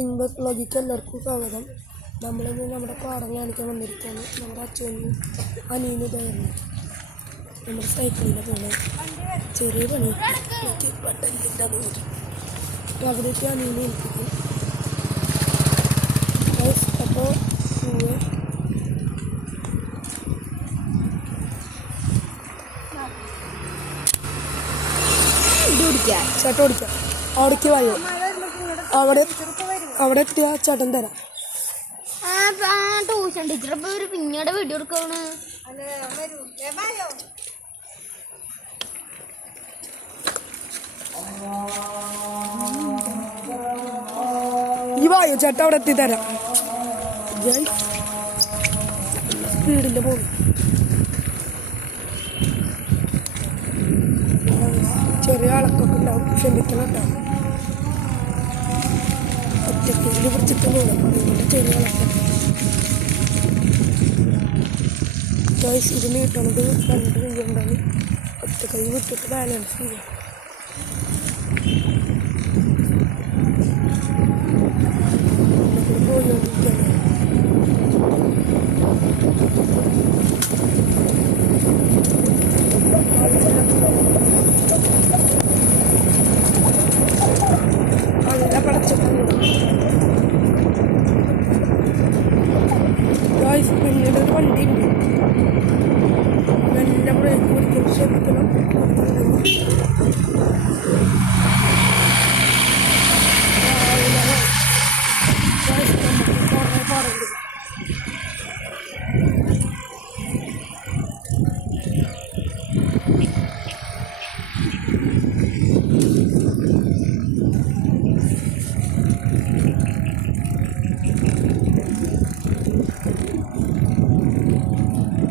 ഇൻബസ് വ്ളോഗിലേക്ക് എല്ലാവർക്കും സ്വാഗതം. നമ്മളിന്ന് നമ്മുടെ പാടം കാണിക്കാൻ വന്നിരിക്കുകയാണ്. നമ്മുടെ അച്ഛനും അനിയനും ഇതായിരുന്നു നമ്മുടെ സൈക്കിളിൻ്റെ പോലെ ചെറിയ പണി പട്ടലിൻ്റെ പോയി അപ്പോൾ അവിടേക്ക് അനിയനെ ഏൽപ്പിക്കും. അപ്പോൾ ഇത് ഓടിക്കാം, ചേട്ടൻ ഓടിക്കാം. അവിടേക്ക് വയ്യോ, അവിടെ എത്തിയ ചേട്ടൻ തരാം. ട്യൂഷൻ ടീച്ചർ ഇപ്പൊ ഒരു പിന്നീട് വീഡിയോ എടുക്കാണ്. ഈ വായോ ചേട്ടൻ അവിടെ എത്തി തരാം. സ്പീഡില്ല പോകും. ചെറിയ ആൾക്കൊക്കെ ഉണ്ടാവും, ക്ഷമിക്കണം കേട്ടോ. ഒറ്റക്കയിൽ പിടിച്ചിട്ട് പോകണം, അതുകൊണ്ട് ചെറിയ ആളൊക്കെ ഗൈസ് ഇത് നീട്ടണത് 2 കൈ കൊണ്ടാണ്. ഒറ്റ കൈ വിട്ടിട്ട് ബാലൻസ് ചെയ്യാം. പോയിക്കൊണ്ടിരിക്കുകയാണ്. അങ്ങനെ പടച്ചിട്ടുണ്ട് ഗൈസ്. പിന്നീട് ഒരു വണ്ടി ഉണ്ട്, നല്ല ബ്രേക്ക് പിടിക്കും, ശ്രമിക്കണം. കുറേ പാടുണ്ട്.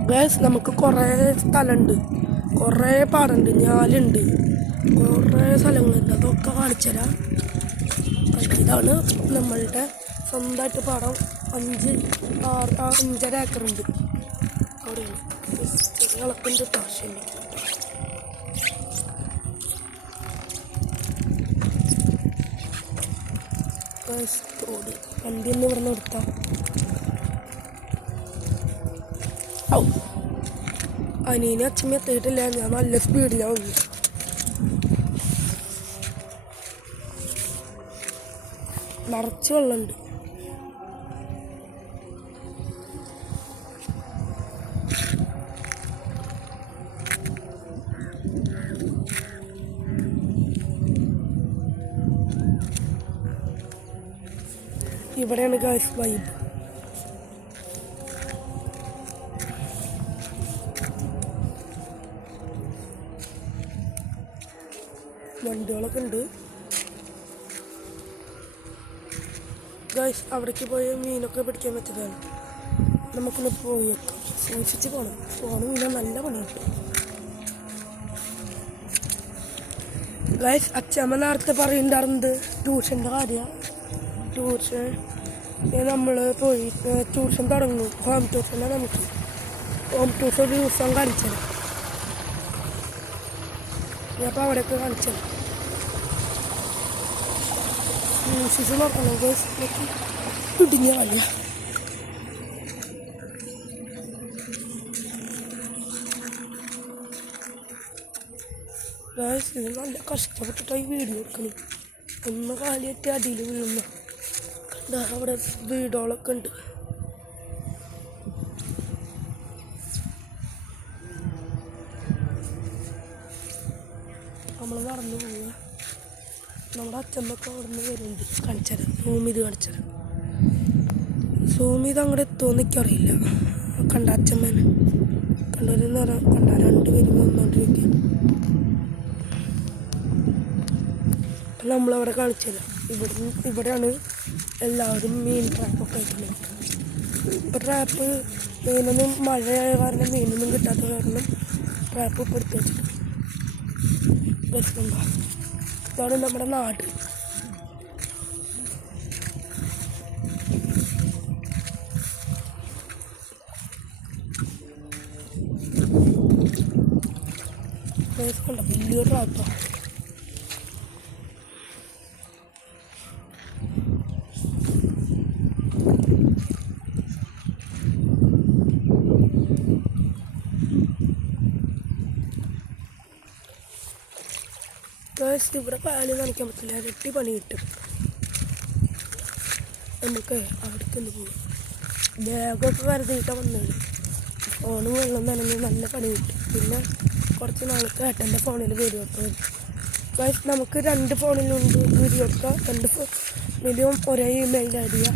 ഗൈസ് നമുക്ക് കുറേ സ്ഥലമുണ്ട്, കുറേ പാടുണ്ട്, ഞാലുണ്ട്, കുറേ സ്ഥലങ്ങളുണ്ട്. അതൊക്കെ കാണിച്ചു തരാം. ഇതാണ് നമ്മളുടെ സ്വന്തമായിട്ട് പാടം. 5-6 ഏക്കറുണ്ട്. അവിടെയാണ് ഇളപ്പിൻ്റെ പ്രാവശ്യം. തോട് വണ്ടി ഒന്ന് ഇവിടെ നിർത്താം. അനിയനെ അച്ഛമ്മ എത്തിയിട്ടില്ല, ഞാൻ നല്ല സ്പീഡിലാണ് വന്നു. നിറച്ച് വെള്ളമുണ്ട്. ഇവിടെയാണ് ഗൈസ് വൈബ്. വണ്ടികളൊക്കെ ഉണ്ട് ഗൈസ്. അവിടേക്ക് പോയി മീനൊക്കെ പിടിക്കാൻ പറ്റതാണ്. നമുക്കൊന്ന് പോയി വെക്കാം, സൂക്ഷിച്ച് പോകണം. മീന നല്ല പണിയുണ്ട് ഗൈസ്. അച്ഛമ്മ നേരത്തെ പറയുന്നുണ്ടായിരുന്നത് ട്യൂഷൻ്റെ കാര്യമാണ്. ട്യൂഷൻ നമ്മൾ പോയി ട്യൂഷൻ തുടങ്ങും. ഹോം ട്യൂഷനാണ്. നമുക്ക് ഹോം ട്യൂഷൻ ഒരു ദിവസം കാണിച്ചത്. ഞാൻ അപ്പോൾ അവിടെയൊക്കെ കാണിച്ചത് മ്യൂസിക്സ് നോക്കണം ഗൈസ്. ഇടിഞ്ഞ കളിയ ഗൈസ്. ഇത് നല്ല കഷ്ടപ്പെട്ടിട്ടായി വീഡിയോ എടുക്കണം. ഒന്ന് കാലിയേറ്റ് അടിയിൽ വീഴുന്ന അവിടെ വീടുകളൊക്കെ ഉണ്ട്. നമ്മൾ നടന്നു പോവുക. നമ്മുടെ അച്ഛമ്മൊക്കെ അവിടെ നിന്ന് വരുന്നുണ്ട്. കാണിച്ചത് സൂം ചെയ്ത് കാണിച്ചത്. സൂം ചെയ്ത് അങ്ങോട്ട് എത്തുമെന്ന് എനിക്കറിയില്ല. കണ്ട അച്ഛമ്മേനെ കണ്ടൊരു നേരം കണ്ട 2 പേരും വന്നുകൊണ്ടിരിക്കുക. അപ്പം നമ്മളവിടെ കാണിച്ചത് ഇവിടെയാണ് എല്ലാവരും മീൻ ട്രാപ്പൊക്കെ ആയിട്ടുള്ളത്. ഇപ്പോൾ ട്രാപ്പ് മീനൊന്നും മഴയായ കാരണം മീനൊന്നും കിട്ടാത്ത കാരണം ട്രാപ്പ് ഇപ്പോൾ എടുത്ത് വെച്ചിട്ടുണ്ട്. രസമുണ്ടോ? ഇതാണ് നമ്മുടെ നാട്. രസമുണ്ടോ? വലിയൊരു ട്രാപ്പാണ്. ഗൈസ് ഇവിടെ പാല് നനയ്ക്കാൻ പറ്റില്ല, ഇരട്ടി പണി കിട്ടും. നമുക്ക് അവിടേക്ക് ഒന്ന് പോകാം. ബാഗൊക്കെ കരുതിയിട്ടാണ് വന്നത്. ഫോണ് വെള്ളം നനഞ്ഞ് നല്ല പണി കിട്ടും. പിന്നെ കുറച്ച് നാൾക്ക് ഏട്ടൻ്റെ ഫോണിൽ വീഡിയോ എടുക്കാം. ഗൈസ് നമുക്ക് 2 ഫോണിലുണ്ട് വീഡിയോ എടുക്കാം. 2 ഫോണിലും ഒരേ ഇമെയിൽ ഐ ഡിയാ.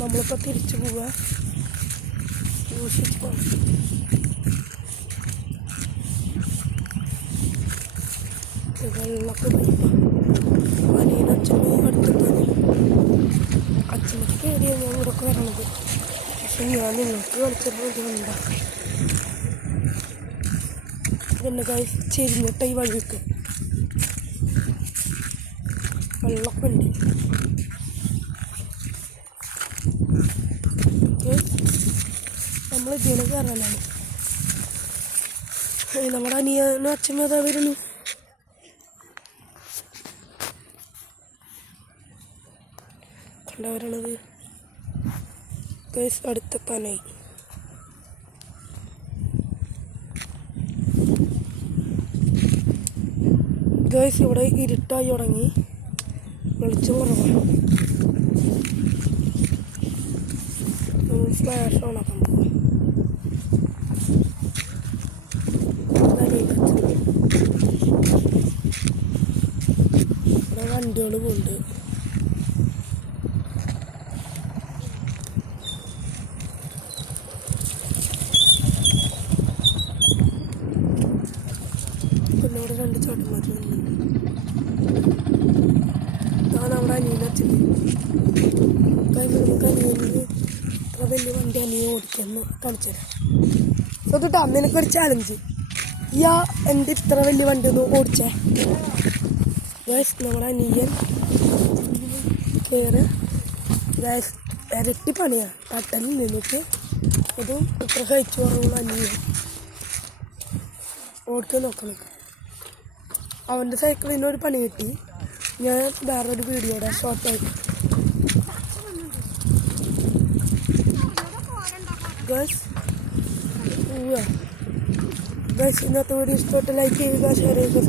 നമ്മളിപ്പോൾ തിരിച്ചു പോവുക. സൂക്ഷിച്ച് പോകാം. വെള്ളമൊക്കെ അനിയനും അച്ഛനും അടുത്തെത്താൻ. അച്ഛനൊക്കെ പേടിയാണ് ഞാൻ ഇവിടെയൊക്കെ വരണത്. പക്ഷെ ഞാൻ നിങ്ങൾക്ക് കളിച്ചപ്പോൾ ഇതുണ്ടാ ഇതെന്നെ ഗൈസ് ചെരിഞ്ഞിട്ട ഈ വഴിക്ക് വെള്ളമൊക്കെ ഉണ്ട്. നമ്മൾ ഇതിന് കയറാനാണ്. നമ്മുടെ അനിയനും അച്ഛനും അതാ വരുന്നു. വരണത് ഗൈസ് അടുത്തെത്താനായി. ഗൈസ് ഇവിടെ ഇരുട്ടായി തുടങ്ങി, വെളിച്ചം കുറവാണ്. നമ്മൾ ഫ്ലാഷ് ഓണാക്കാൻ പോകും. ഇവിടെ വണ്ടികൾ പോകുന്നുണ്ട്. പിന്നെ ഇവിടെ 2 ചേട്ടന്മാർ ഞാൻ അവിടെ അനിയനെ അച്ഛന് നമുക്ക് അനിയന് ഇത്ര വലിയ വണ്ടി അനിയൻ ഓടിക്കാന്ന് കാണിച്ചു തരാം. സോ കേട്ടോ നിനക്കൊരു ചാലഞ്ച്. എൻ്റെ ഇത്ര വലിയ വണ്ടി ഒന്ന് ഓടിച്ചേ. ഗൈസ് നമ്മുടെ അനിയൻ കയറി. ഗൈസ് ഇരട്ടി പണിയാണ്. തട്ടലിൽ നിന്നിട്ട് അതും ഇത്ര കഴിച്ചു കുറവുള്ള അനിയൻ ഓടിക്കാൻ നോക്കണം. അവൻ്റെ സൈക്കിളിനൊരു പണി കിട്ടി. ഞാൻ വേറൊരു വീഡിയോയുടെ ഷോർട്ടായിട്ട് ഗൈസ് ഇന്നത്തെ വീഡിയോ ഇഷ്ടപ്പെട്ട് ലൈക്ക് ചെയ്യുക, ഷെയർ ചെയ്യുക.